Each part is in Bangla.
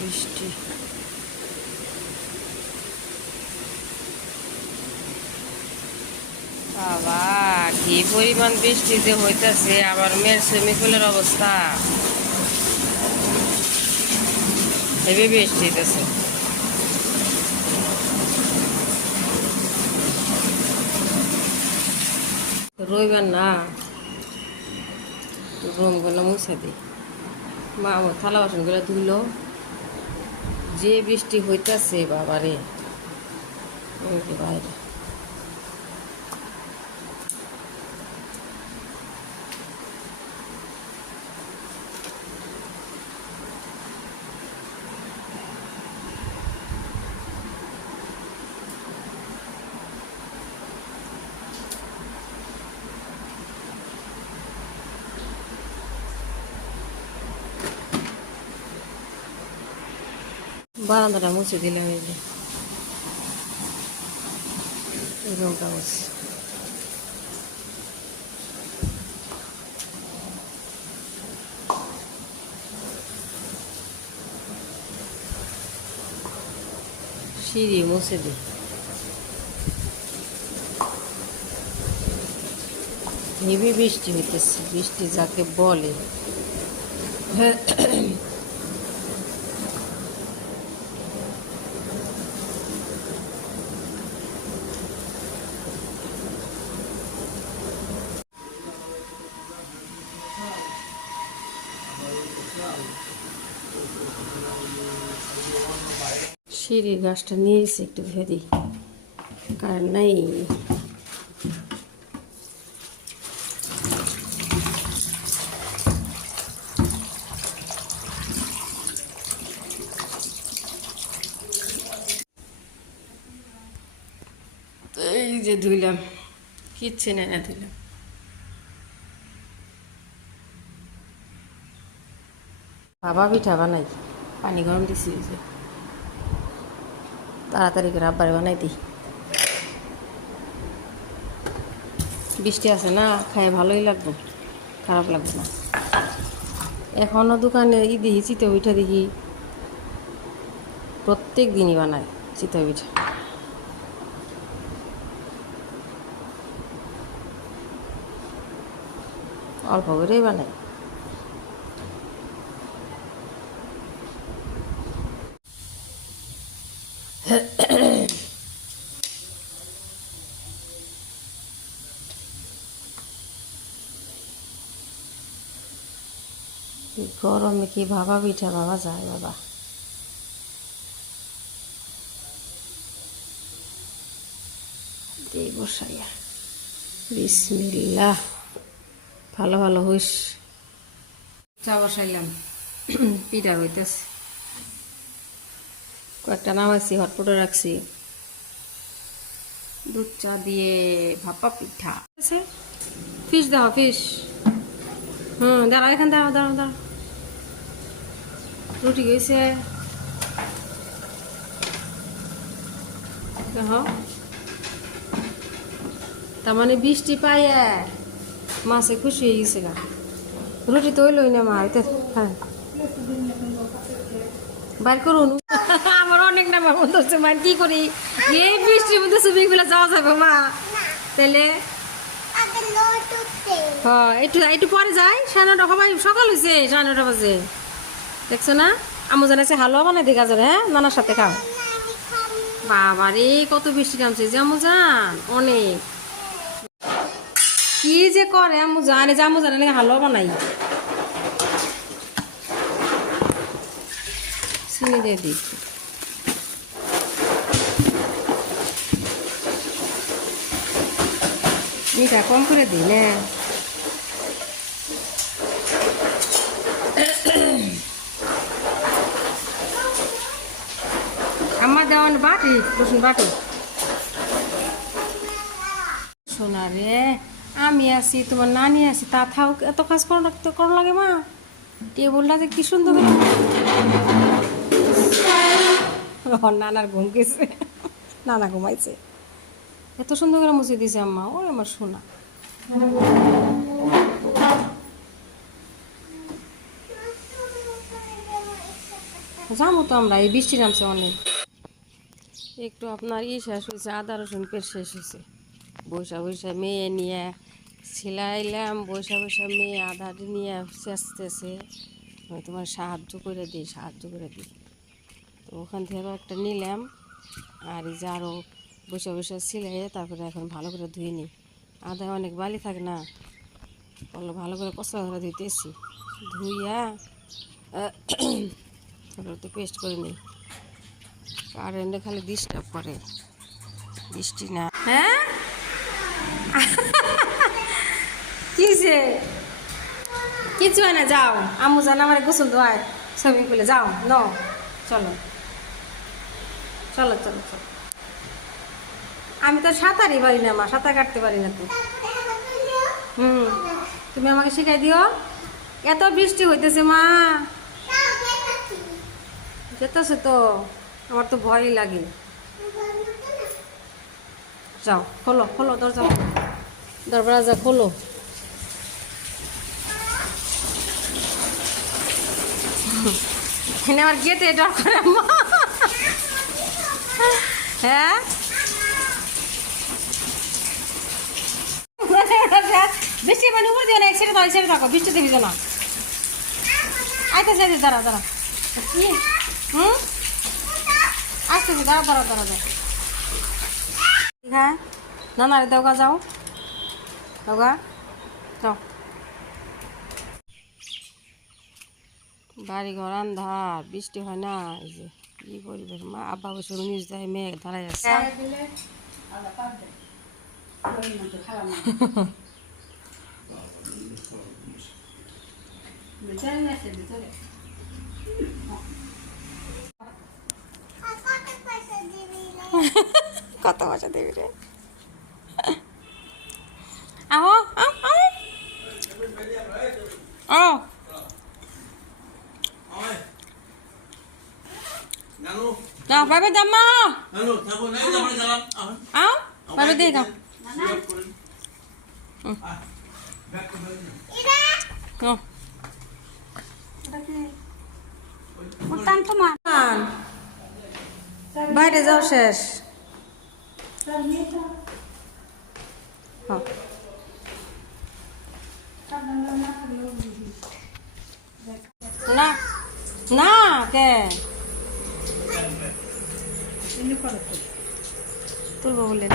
বৃষ্টি বাবা কি পরিমাণ বৃষ্টি যে হইতেছে। আমার মেয়ের সুইমিং পুলের অবস্থা হেভি বৃষ্টি হইতেছে। রবিবার না, রুমগুলো মুছে দিই। মা আমার থালা বাসনগুলো ধুলো। যে বৃষ্টি হইতেছে বাবারে বাইরে। বারান্দাটা মুছে দিলাম, এই যে রুমটা মুছে। সিঁড়ি মুছে দিই। হেভি বৃষ্টি হইতেছে, বৃষ্টি যাকে বলে। সিঁড়ির গাছটা নিয়েছে একটু ভেরি, কারণ নাই। তো এই যে ধুইলাম, কিচ্ছু নেই না ধুইলাম। বাবা পিঠা বানাই, পানি গরম দিছি, যে তাড়াতাড়ি করে আব্বারে বানাই দিই। বৃষ্টি আছে না, খাই ভালোই লাগবে, খারাপ লাগবে না। এখনও দোকানে দেখি চিতই পিঠা, দেখি প্রত্যেক দিনই বানায় চিতই পিঠা। অল্প করেই বানাই। গরমে কি ভাবা পিঠা ভাবা যায় বাবা। এই বসাইয়া বিসমিল্লাহ, ভালো ভালো হইস। চা বসাইলাম, পিঠা হইতেছে। কয়েকটা নামাইছি, হটপটে রাখছি। দুধ চা দিয়ে ভাপা পিঠা। ফিশ দাও, ফিশ। দাঁড়াও, এখানে দাঁড়াও, দাঁড়াও, দাঁড়াও। রুটি গেছে, দেখো। তার মানে বৃষ্টি পাইয়া মাছে খুশি হয়ে গেছে গা। রুটি তো লই না মা, হ্যাঁ বাইর করুন। আমার অনেক নামা বন্ধ হচ্ছে মা, কি করি এই বৃষ্টির মধ্যে সুইমিং পুলে যাওয়া যাবে মা? তাহলে হ্যাঁ, একটু একটু পরে যাই। 9:30 সবাই, সকাল হয়েছে 9:30 বাজে, দেখছো না? আমু জানাইছে হালুয়া বানাই দেখা যাবে, হ্যাঁ নানার সাথে খাও। বাবা রে, কত বৃষ্টি নামছে যে আমু জান, অনেক। কি যে করে আমু জানে, যে আমু জানে নাকি হালুয়া বানাই। চিনি দিয়ে দিই, মিঠা কম করে দিই না। আমার দেওয়ান বাটি, রসুন বাটি। শোনা রে, আমি আছি, তোমার নানি আছি, তা থাও, এত কাজ করো লাগে মা। টেবুলটা যে কি সুন্দর করে। নানার ঘুম গেছে, নানা ঘুমাইছে। এত সুন্দর করে মুছে দিয়েছে আম্মা। ওই আমার সোনা। যাবো তো আমরা, এই বৃষ্টি নামছে অনেক। একটু আপনার শেষ হয়েছে, আদা রসুন পেট শেষ হয়েছে। বৈশা বৈশা মেয়ে নিয়ে ছিলাইলাম, বৈশা বৈশা মেয়ে আদাটি নিয়ে চেঁচতেছে, তোমার সাহায্য করে দিই। তো ওখান থেকে একটা নিলাম, আর এই যে আরও বসে বসে ছিলে, তারপরে এখন ভালো করে ধুয়ে নিই। আদায় অনেক বালি থাকে না, ভালো করে কষা করে ধুইতেছি, ধুইয়া তারপরে তো পেস্ট করে নিই। কারেন্টে খালি ডিস্টার্ব করে, বৃষ্টি না। হ্যাঁ কিসে কিছু হয় না, যাও আম্মু জান আমার গোসল ধোয়ায় সুইমিং পুলে যাও। চলো চলো চলো চলো। আমি তো সাঁতারই পারি না মা, সাঁতার কাটতে পারি না তো। তুমি আমাকে শিখাই দিও। এত বৃষ্টি হইতেছে মা, যেতেছে তো, আমার তো ভয়ই লাগে। যাও খোলো খোলো দরজা খোলো। এখানে আমার গেটে ডর করে মা। হ্যাঁ বৃষ্টি মানে উপর দিও না, ছেড়ে থাকো, বৃষ্টিতে ভিজো না। আইতেছে দাঁড়া কি আসতেছি, দাঁড়া। হ্যাঁ না রে, দেওগা যাও বাড়ি ঘর আন্ধার, বৃষ্টি হয় না। এই যে কি পরিবেশ, মা আব্বা বসে নিউজ দেয়, মেয়ে দাঁড়াই আছে। কত পয়সা দিবি রে? আহো ও না ভাবে জাম্মা আও ভাবে দে গাও বাইরে যাও শেষ। না না কে তুলবো বলে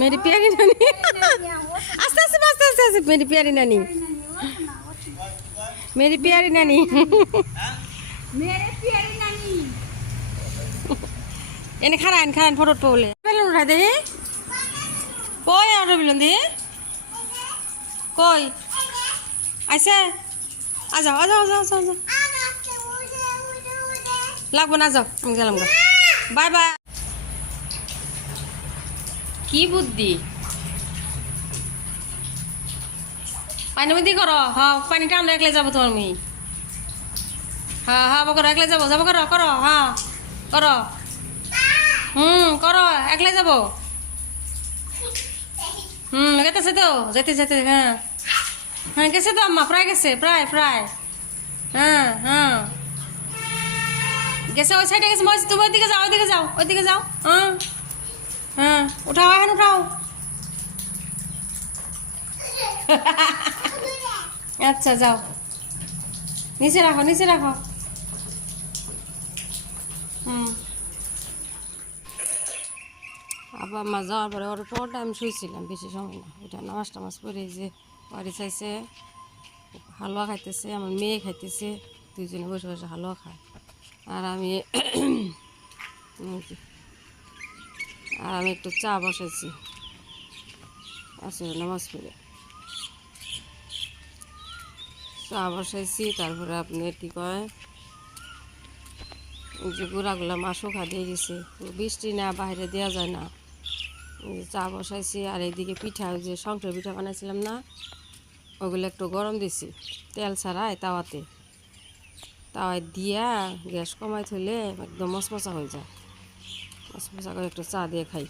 मेरी प्यारी नानी आस्ते आस्ते मेरी प्यारी नानी एने खारान फोटो पोले बेलुन उठा दे कोई ऑर्डर बिलन दे कोई ऐसे आ जाओ लागबो ना जाओ हम गेलाम गो बाय बाय की बुद्धि पानी में दी करो हाँ पानी टाइम रखले जाबो तुम्हार मी हाँ बको रखले जाबो करो हाँ करो करो एकले जाबो गेतेছে তো যেতে হ্যাঁ গেছে তো আম্মা প্রায় গেছে প্রায় হ্যাঁ গেছে ওই সাইডে গেছে মজ তুমি ওইদিকে যাও হ্যাঁ উঠাও আচ্ছা যাও নিচে রাখো আবার মা যাওয়ার পরে ওর পরটা আমি শুয়েছিলাম, বেশি সময় না। ওইটা নামাজ পড়ে যে বাড়ি চাইছে, হালুয়া খাইতেছে, আমার মেয়ে খাইতেছে, দুইজনে বসে বসে হালুয়া খায়। আর আমি একটু চা বসাইছি আসলে নামাজ পড়ে চা বসাইছি। তারপরে আপনার কি কয় যে গুঁড়াগুলা মাছও খা দিয়ে গেছে, বৃষ্টি না বাইরে দেওয়া যায় না। চা বসাইছি আর এইদিকে পিঠা, ওই যে সংসার পিঠা বানাইছিলাম না, ওগুলো একটু গরম দিছি তেল ছাড়াই তাওয়ায় দিয়া গ্যাস কমাই থইলে একদম মশমশা হয়ে যায়। মশমশা করে একটু চা দিয়ে খাই।